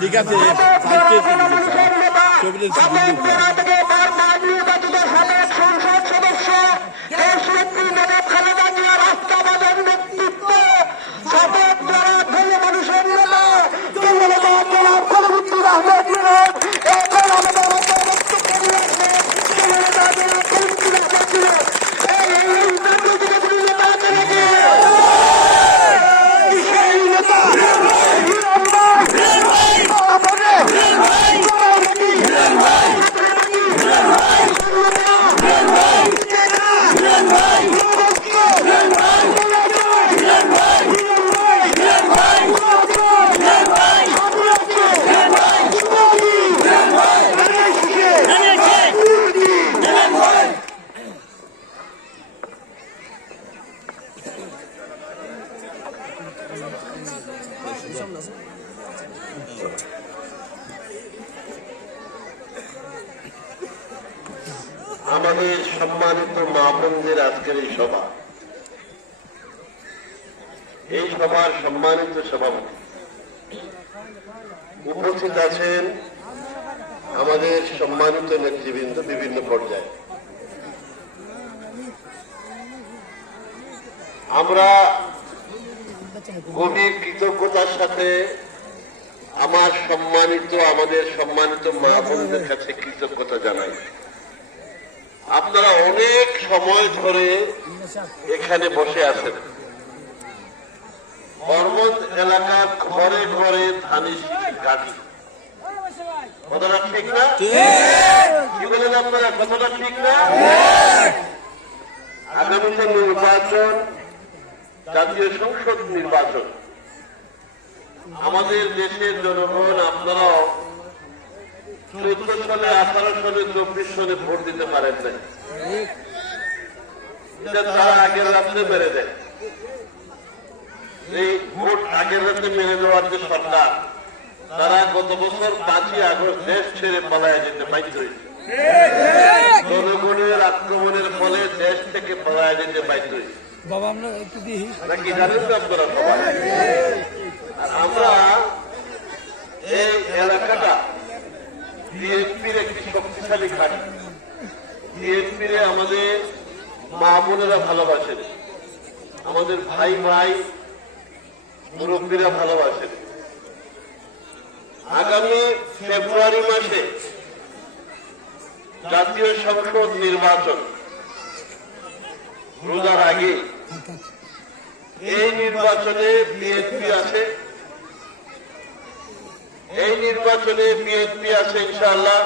ঠিক আছে সংসদ সদস্য খালেদা জিয়ার আস্থাবাদের নেতৃত্ব শপথ করা মানুষের নেতা ফরিদুর আহমেদ এখন আমাদের আমাদের সম্মানিত মা বোনদের আজকের এই সভা, এই সভার সম্মানিত সভাপতি উপস্থিত আছেন আমাদের সম্মানিত নেতৃবৃন্দ বিভিন্ন পর্যায়ে। আমরা গভীর কৃতজ্ঞতার সাথে আমাদের সম্মানিত মা বোনদের কাছে কৃতজ্ঞতা জানাই। আপনারা অনেক সময় ধরে এখানে বসে আছেন। বর্মদ এলাকার ঘরে ঘরে ধানের শীষের গাড়ি, কথাটা ঠিক না? কি বলেন আপনারা, কথাটা ঠিক না? আগামীতে নির্বাচন, জাতীয় সংসদ নির্বাচন, আমাদের দেশের জনগণ আপনারাও 14 সালে, 18 সালে, 24 সালে ভোট দিতে পারেন নাই। তারা আগের রাত্রে মেরে দেয়। এই ভোট আগের রাত্রে মেরে দেওয়ার যে সরকার, তারা গত বছর 5ই আগস্ট দেশ ছেড়ে পালায় যেতে বাধ্য হয়েছে। জনগণের আক্রমণের ফলে দেশ থেকে পালায় যেতে বাধ্য হয়েছে। নাকি জানেন তো আপনারা সবাই? আর আমরা এই এলাকাটা বিএনপির একটি শক্তিশালী ঘাঁটি। বিএনপির আমাদের মা বোনেরা ভালোবাসেন, আমাদের ভাই ভাই মুরব্বীরা ভালোবাসেন। আগামী ফেব্রুয়ারি মাসে জাতীয় সংসদ নির্বাচন, রোজার আগে এই নির্বাচনে বিএনপি আছে। এই নির্বাচনে বিএনপি আছে ইনশাআল্লাহ